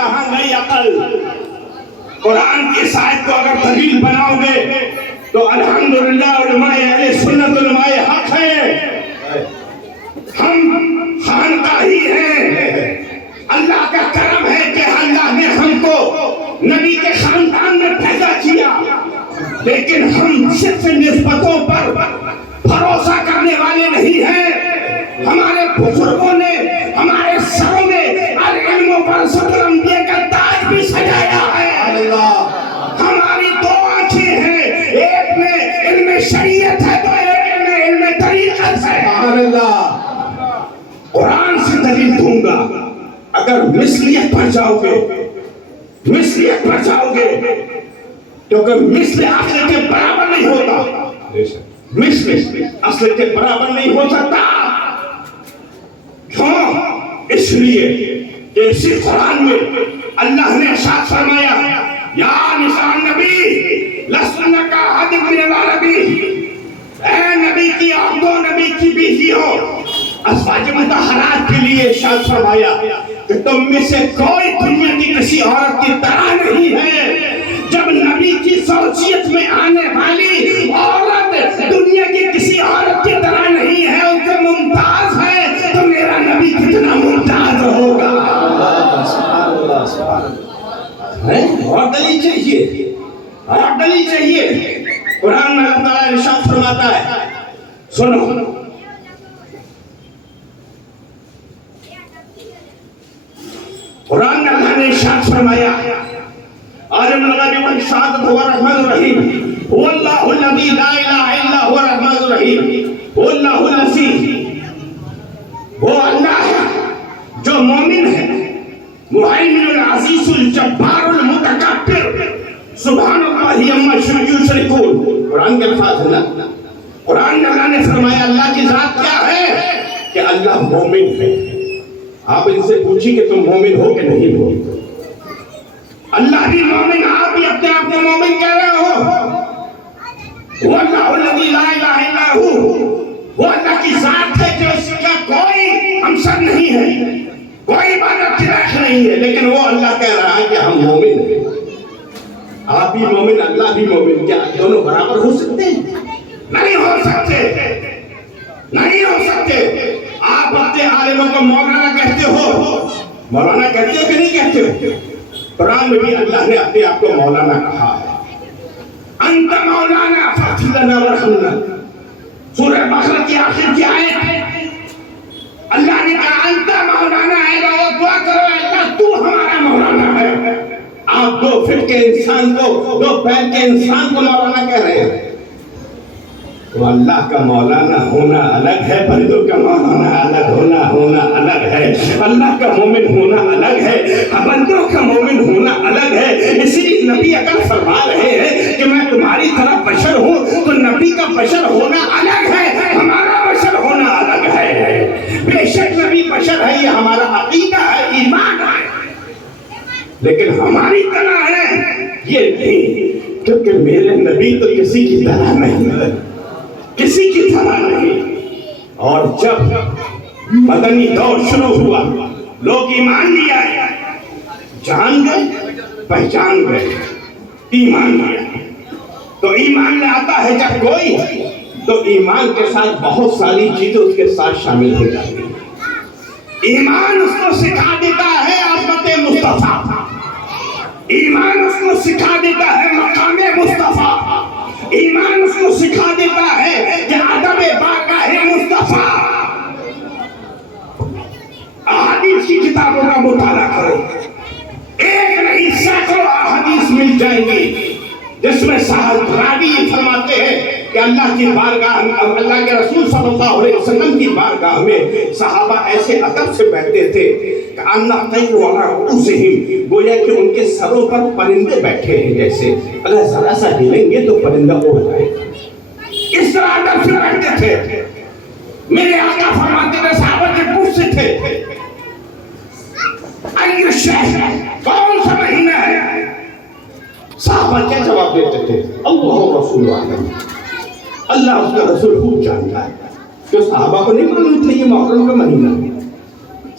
کہاں گئی عقل؟ قرآن کی آیت کو اگر دلیل بناؤ گے تو الحمدللہ علماء اہل سنت علماء حق ہیں، ہم خانقاہی ہیں۔ اللہ کا کرم ہے کہ اللہ نے ہم کو نبی کے خاندان میں پیدا کیا، لیکن ہم صرف نسبتوں پر بھروسہ کرنے والے نہیں ہیں۔ ہمارے بزرگوں نے ہمارے سروں میں العلم ورثۃ الانبیاء کا تاج بھی سجایا ہے۔ ہماری دو آنکھیں ہیں، ایک میں علم شریعت ہے تو ایک میں علم طریقت ہے۔ قرآن سے دلیل دوں گا، اگر مثلیت پر جاؤ گے، مثلیت پر جاؤ گے، کیونکہ مثل اصل کے برابر نہیں ہوتا، مثل اصل کے برابر نہیں ہو سکتا۔ کیوں؟ اس لیے کہ اسی قرآن میں اللہ نے ارشاد فرمایا یا نساء النبی لستن کاحد من العربی، اے نبی کی عورتوں، نبی کی بیویوں، ازواج مطہرات کے لیے ارشاد فرمایا کہ تم میں سے کوئی دنیا کی کسی عورت کی طرح نہیں ہے۔ جب نبی کی زوجیت میں آنے والی عورت دنیا کی کسی عورت کی طرح نہیں ہے، ان سے ممتاز ہے، تو میرا نبی کتنا ممتاز ہوگا۔ اور دلیل چاہیے، اور دلیل چاہیے۔ قرآن میں اللہ تعالیٰ ارشاد فرماتا ہے، سنو، قرآن میں اللہ نے ارشاد فرمایا عالم الغیب والشہادۃ هو الرحمن الرحیم، هو اللہ الذی لا الہ الا هو الرحمن الرحیم، هو اللہ الذی، وہ اللہ ہے جو مومن ہے، مہیمن العزیز الجبار المتکبر، سبحان اللہ عما یشرکون۔ قرآن کے الفاظ ہے نا، قرآن میں اللہ نے فرمایا اللہ کی ذات کیا ہے کہ اللہ مومن ہے۔ آپ ان سے پوچھیں کہ تم مومن ہو کہ نہیں ہو؟ اللہ بھی مومن، آپ بھی اپنے آپ کو مومن کہہ رہے ہو۔ وہ اللہ الذی لا الہ الا ہو، وہ اللہ کی ذات ہے جو اس کا کوئی ہمسر نہیں ہے، کوئی عبادت کی لائق نہیں ہے، لیکن وہ اللہ کہہ رہا ہے کہ ہم مومن ہیں۔ آپ بھی مومن، اللہ بھی مومن، کیا دونوں برابر ہو سکتے ہیں؟ نہیں ہو سکتے، نہیں ہو سکتے۔ آپ اپنے عالموں کو مولانا کہتے ہو، مولانا کہتے ہو کہ نہیں کہتے ہو؟ قرآن میں بھی اللہ نے اپنے آپ کو مولانا کہا ہے، انت مولانا فاغفر لنا وارحمنا۔ سورہ بقرہ کی آخر کی آیت اللہ نے کہا انت مولانا ہے، لوگ دعا کرو اللہ تو ہمارا مولانا ہے۔ آپ دو فٹ کے انسان کو، دو پیر کے انسان کو مولانا کہہ رہے ہیں۔ تو اللہ کا مولانا ہونا الگ ہے، بندوں کا مولانا الگ ہونا الگ ہے۔ اللہ کا مومن ہونا الگ ہے، بندوں کا مومن ہونا الگ ہے۔ اسی لیے نبی اکرم فرما رہے ہیں کہ میں تمہاری طرح بشر ہوں، تو نبی کا بشر ہونا الگ ہے، ہمارا بشر ہونا الگ ہے۔ بے شک نبی بشر ہے، یہ ہمارا عقیدہ ہے، ایمان ہے، لیکن ہماری طرح ہے یہ نہیں، کیونکہ میرے نبی تو کسی کی طرح نہیں ہے، کسی کی طرح نہیں۔ اور جب مدنی دور شروع ہوا، لوگ ایمان لیا، جان گئے، پہچان گئے، ایمان لیا۔ تو ایمان میں آتا ہے جب کوئی، تو ایمان کے ساتھ بہت ساری چیزیں اس کے ساتھ شامل ہو جاتی ہیں۔ ایمان اس کو سکھا دیتا ہے عظمت مصطفیٰ، ایمان اس کو سکھا دیتا ہے مقام مصطفیٰ، ایمان اس کو سکھا دیتا ہے کہ ادب بارگاہ مصطفیٰ۔ احادیث کی کتابوں کا مطالعہ کرو، ایک نہیں سینکڑوں احادیث مل جائیں گی جس میں صاحب راوی فرماتے ہیں کہ اللہ کی بارگاہ، اللہ کے رسول صلی اللہ علیہ وسلم کی بارگاہ میں صحابہ ایسے ادب سے بیٹھتے تھے کہ اللہ طیر والا رؤوسہم، گویا کہ ان کے سروں پر پرندے بیٹھے ہیں، جیسے اگر ذرا سا ہلیں گے تو پرندہ اڑ جائے گا، اس طرح ادب سے بیٹھتے تھے۔ میرے آقا فرماتے تھے، صحابہ کے پوچھتے تھے ای شہر، کون سا مہینہ ہے؟ صحابہ کیا جواب دیتے تھے؟ اللہ رسول عالم، اللہ اس کا رسول خوب جانتا ہے۔ کہ صحابہ کو نہیں معلوم تھا یہ محرم کا مہینہ ہے،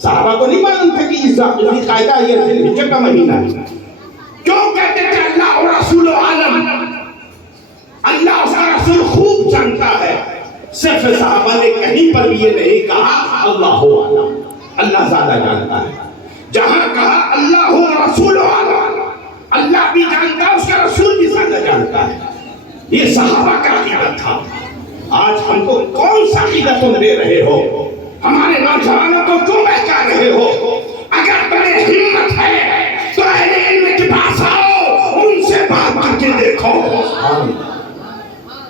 صحابہ کو نہیں معلوم تھا کہ قاعدہ یہ ذوالحجہ کا مہینہ ہے. کیوں کہتے تھے اللہ و رسول عالم؟ اللہ اس کا رسول خوب جانتا ہے. صرف صحابہ نے کہیں پر بھی یہ نہیں کہا اللہ عالم، اللہ زیادہ جانتا ہے. جہاں کہا اللہ و رسول عالم، اللہ بھی جانتا ہے، اس کا رسول بھی زیادہ جانتا ہے. یہ صحابہ کا عقیدہ تھا. آج ہم کو کون سا عقیدہ تم دے رہے ہو؟ ہمارے نوجوانوں کو کیوں بہکا رہے ہو؟ اگر تمہیں ہمت ہے تو اہل علم کے پاس آؤ، ان سے بات کر کے دیکھو.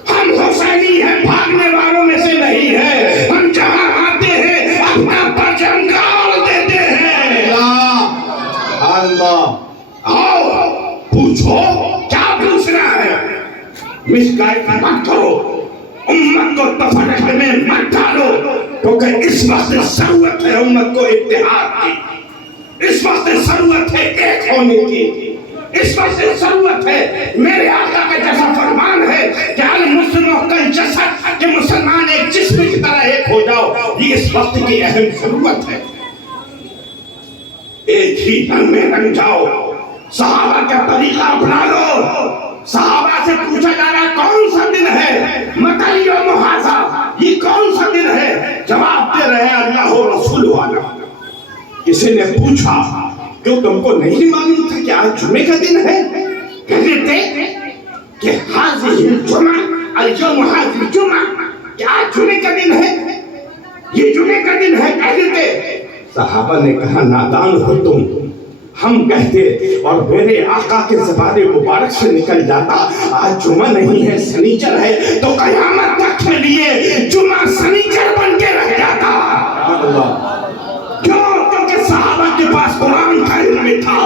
ہم حسینی ہیں، بھاگنے والوں میں سے نہیں ہے. ہم جہاں آتے ہیں اپنا پرچم گاڑ دیتے ہیں. اللہ آؤ پوچھو کیا پوچھنا ہے. مسگائیڈ مت کرو، امت کو تفرقے میں مت ڈالو، کیونکہ اس وقت ضرورت ہے امت کو اتحاد کی. اس وقت ضرورت ہے ایک ہونے کی. اس وقت ضرورت ہے، میرے آقا کا جیسا فرمان ہے کہ المسلموں کا جسد، کہ مسلمان ایک جسم کی طرح ایک ہو جاؤ. یہ اس وقت کی اہم ضرورت ہے. ایک ہی رنگ میں رنگ جاؤ، صحابہ کا طریقہ اپنا لو. صحابہ سے پوچھا جا رہا کون سا دن ہے، مطلع و محاذا، یہ کون سا دن ہے؟ جواب دے رہے اللہ و رسول والا. کسی نے پوچھا کیوں تم کو نہیں معلوم تھا کہ آج جمعے کا دن ہے؟ کہتے تھے کہ حاضر الجمعہ اليوم حاضر الجمعہ، کہ آج جمعے کا دن ہے، یہ جمعے کا دن ہے. کہتے تھے. صحابہ نے کہا نادان ہو تم. ہم کہتے اور میرے آقا کے زبان مبارک سے نکل جاتا آج جمعہ نہیں ہے سنیچر ہے، تو قیامت تک کے لیے جمعہ سنیچر بن کے رہ جاتا. کیوں؟ کیونکہ صحابہ کے پاس قرآن کا علم تھا.